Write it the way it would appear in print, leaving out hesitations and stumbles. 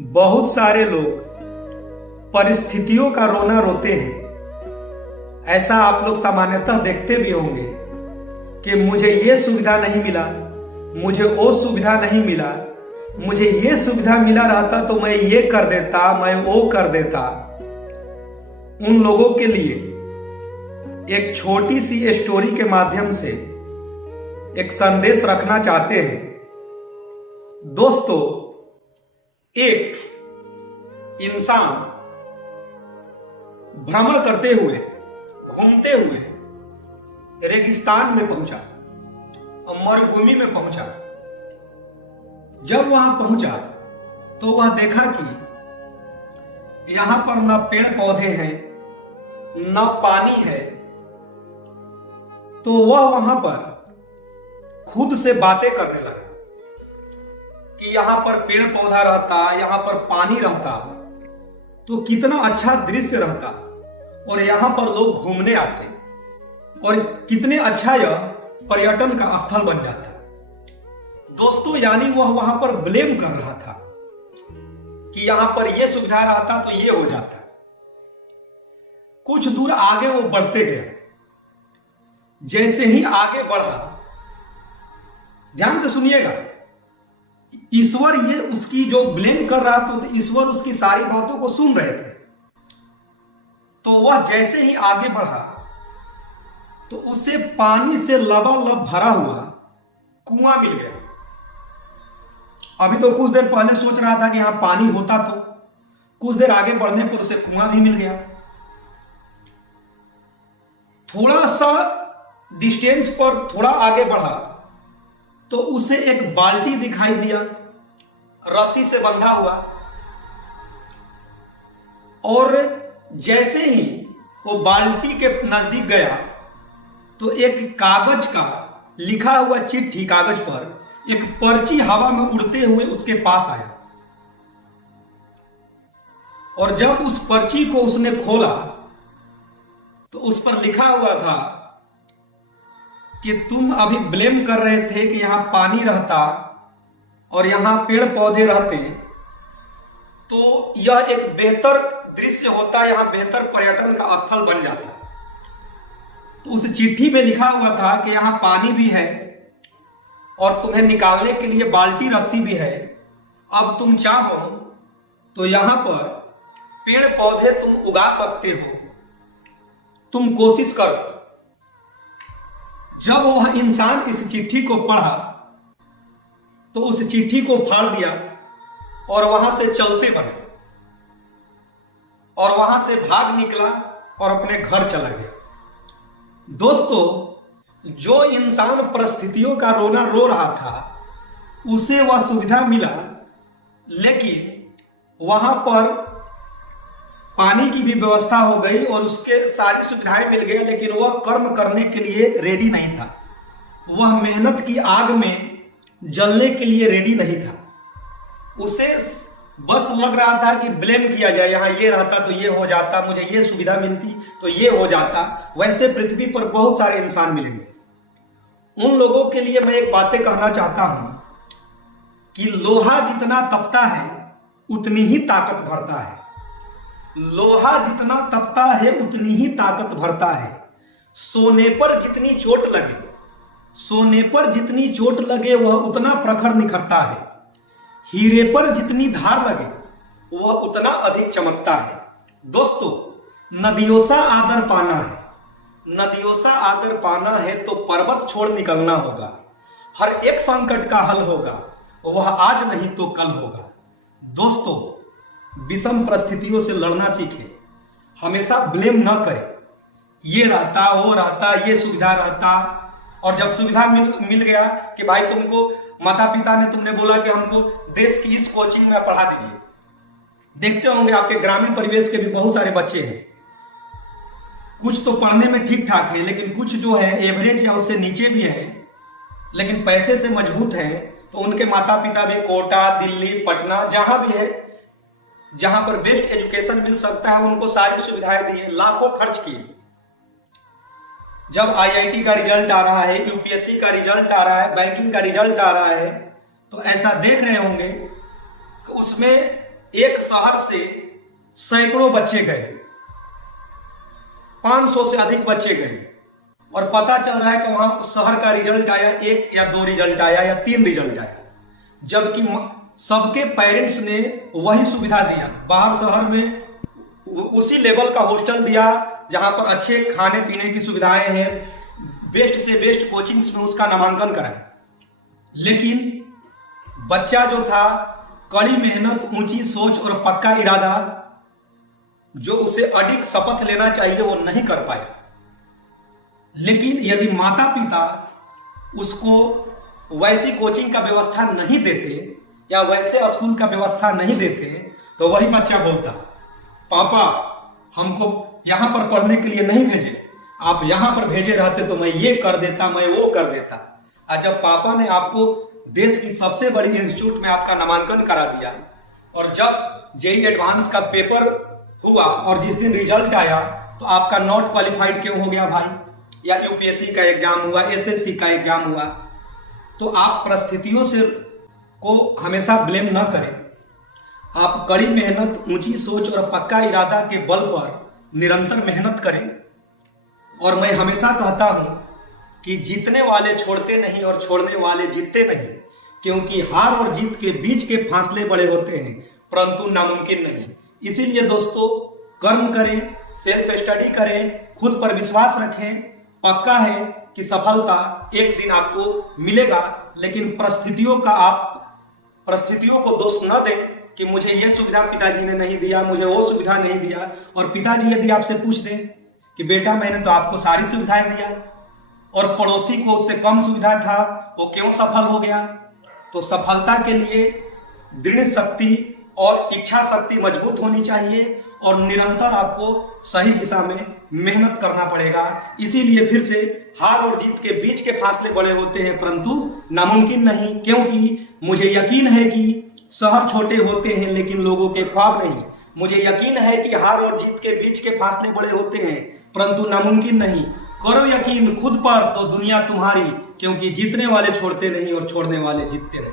बहुत सारे लोग परिस्थितियों का रोना रोते हैं। ऐसा आप लोग सामान्यतः देखते भी होंगे कि मुझे ये सुविधा नहीं मिला, मुझे वो सुविधा नहीं मिला, मुझे ये सुविधा मिला रहता तो मैं ये कर देता, मैं वो कर देता। उन लोगों के लिए एक छोटी सी स्टोरी के माध्यम से एक संदेश रखना चाहते हैं। दोस्तों, एक इंसान भ्रमण करते हुए, घूमते हुए रेगिस्तान में पहुंचा और मरुभूमि में पहुंचा। जब वहां पहुंचा तो वह देखा कि यहां पर न पेड़ पौधे हैं, न पानी है। तो वह वहां पर खुद से बातें करने लगा कि यहां पर पेड़ पौधा रहता, यहां पर पानी रहता तो कितना अच्छा दृश्य रहता और यहां पर लोग घूमने आते और कितने अच्छा यह पर्यटन का स्थल बन जाता। दोस्तों, यानी वह वहां पर ब्लेम कर रहा था कि यहां पर यह सुविधा रहता तो यह हो जाता। कुछ दूर आगे वो बढ़ते गए। जैसे ही आगे बढ़ा, ध्यान से सुनिएगा, ईश्वर ये उसकी जो ब्लेम कर रहा था तो ईश्वर उसकी सारी बातों को सुन रहे थे। तो वह जैसे ही आगे बढ़ा तो उसे पानी से लबालब भरा हुआ कुआं मिल गया। अभी तो कुछ देर पहले सोच रहा था कि यहां पानी होता, तो कुछ देर आगे बढ़ने पर उसे कुआं भी मिल गया। थोड़ा सा डिस्टेंस पर थोड़ा आगे बढ़ा तो उसे एक बाल्टी दिखाई दिया, रस्सी से बंधा हुआ। और जैसे ही वो बाल्टी के नजदीक गया तो एक कागज का लिखा हुआ चिट्ठी, कागज पर एक पर्ची हवा में उड़ते हुए उसके पास आया। और जब उस पर्ची को उसने खोला तो उस पर लिखा हुआ था कि तुम अभी ब्लेम कर रहे थे कि यहां पानी रहता और यहां पेड़ पौधे रहते तो यह एक बेहतर दृश्य होता, यहां बेहतर पर्यटन का स्थल बन जाता। तो उस चिट्ठी में लिखा हुआ था कि यहां पानी भी है और तुम्हें निकालने के लिए बाल्टी रस्सी भी है। अब तुम चाहो तो यहां पर पेड़ पौधे तुम उगा सकते हो, तुम कोशिश करो। जब वह इंसान इस चिट्ठी को पढ़ा तो उस चिट्ठी को फाड़ दिया और वहां से चलते बने और वहां से भाग निकला और अपने घर चला गया। दोस्तों, जो इंसान परिस्थितियों का रोना रो रहा था उसे वह सुविधा मिला, लेकिन वहां पर पानी की भी व्यवस्था हो गई और उसके सारी सुविधाएं मिल गई, लेकिन वह कर्म करने के लिए रेडी नहीं था। वह मेहनत की आग में जलने के लिए रेडी नहीं था। उसे बस लग रहा था कि ब्लेम किया जाए, यहां ये रहता तो ये हो जाता, मुझे ये सुविधा मिलती तो ये हो जाता। वैसे पृथ्वी पर बहुत सारे इंसान मिलेंगे। उन लोगों के लिए मैं एक बातें कहना चाहता हूं कि लोहा जितना तपता है उतनी ही ताकत भरता है। लोहा जितना तपता है उतनी ही ताकत भरता है। सोने पर जितनी चोट लगे, सोने पर जितनी चोट लगे वह उतना प्रखर निखरता है। हीरे पर जितनी धार लगे वह उतना अधिक चमकता है। दोस्तों, नदियों सा आदर पाना है, नदियों सा आदर पाना है तो पर्वत छोड़ निकलना होगा। हर एक संकट का हल होगा, वह आज नहीं तो कल होगा। दोस्तों, विषम परिस्थितियों से लड़ना सीखें, हमेशा ब्लेम न करें। ये रहता, वो रहता, ये सुविधा रहता, और जब सुविधा मिल गया कि भाई तुमको माता पिता ने तुमने बोला कि हमको देश की इस कोचिंग में पढ़ा दीजिए। देखते होंगे आपके ग्रामीण परिवेश के भी बहुत सारे बच्चे हैं, कुछ तो पढ़ने में ठीक ठाक है, लेकिन कुछ जो है एवरेज या उससे नीचे भी है, लेकिन पैसे से मजबूत है। तो उनके माता पिता भी कोटा, दिल्ली, पटना, जहां भी है, जहां पर बेस्ट एजुकेशन मिल सकता है उनको सारी सुविधाएं दी है, लाखों खर्च किए। जब आईआईटी का रिजल्ट आ रहा है, यूपीएससी का रिजल्ट आ रहा है, बैंकिंग का रिजल्ट आ रहा है, तो ऐसा देख रहे होंगे कि उसमें एक शहर से सैकड़ों बच्चे गए, 500 से अधिक बच्चे गए, और पता चल रहा है कि वहां शहर का रिजल्ट आया 1 या 2 रिजल्ट आया या 3 रिजल्ट आया, जबकि सबके पेरेंट्स ने वही सुविधा दिया। बाहर शहर में उसी लेवल का हॉस्टल दिया जहां पर अच्छे खाने पीने की सुविधाएं हैं, बेस्ट से बेस्ट कोचिंग्स में उसका नामांकन कराया। लेकिन बच्चा जो था, कड़ी मेहनत, ऊंची सोच और पक्का इरादा, जो उसे अडिग शपथ लेना चाहिए, वो नहीं कर पाया। लेकिन यदि माता पिता उसको वैसी कोचिंग का व्यवस्था नहीं देते या वैसे स्कूल का व्यवस्था नहीं देते, तो वही बच्चा बोलता, पापा हमको यहां पर पढ़ने के लिए नहीं भेजे, आप यहां पर भेजे रहते तो मैं ये कर देता, मैं वो कर देता। और जब पापा ने आपको देश की सबसे बड़ी इंस्टीट्यूट में आपका नामांकन करा दिया, और जब जेईई एडवांस का पेपर हुआ और जिस दिन रिजल्ट आया तो आपका नॉट क्वालिफाइड क्यों हो गया भाई, या यूपीएससी का एग्जाम हुआ, एसएससी का एग्जाम हुआ, तो आप परिस्थितियों से को हमेशा ब्लेम न करें। आप कड़ी मेहनत, ऊंची सोच और पक्का इरादा के बल पर निरंतर मेहनत करें। और मैं हमेशा कहता हूं कि जीतने वाले छोड़ते नहीं और छोड़ने वाले जीतते नहीं, क्योंकि हार और जीत के बीच के फासले बड़े होते हैं, परंतु नामुमकिन नहीं। इसीलिए दोस्तों, कर्म करें, सेल्फ स्टडी करें, खुद पर विश्वास रखें। पक्का है कि सफलता एक दिन आपको मिलेगा, लेकिन परिस्थितियों को दोष न दें कि मुझे यह सुविधा पिताजी ने नहीं दिया, मुझे वो सुविधा नहीं दिया। और पिताजी यदि आपसे पूछ दें कि बेटा मैंने तो आपको सारी सुविधाएं दिया और पड़ोसी को उससे कम सुविधा था, वो क्यों सफल हो गया, तो सफलता के लिए दृढ़ शक्ति और इच्छा शक्ति मजबूत होनी चाहिए और निरंतर आपको सही दिशा में मेहनत करना पड़ेगा। इसीलिए फिर से हार और जीत के बीच के फासले बड़े होते हैं, परंतु नामुमकिन नहीं, क्योंकि मुझे यकीन है कि शहर छोटे होते हैं लेकिन लोगों के ख्वाब नहीं। मुझे यकीन है कि हार और जीत के बीच के फासले बड़े होते हैं, परंतु नामुमकिन नहीं। करो यकीन खुद पर तो दुनिया तुम्हारी, क्योंकि जीतने वाले छोड़ते नहीं और छोड़ने वाले जीतते नहीं।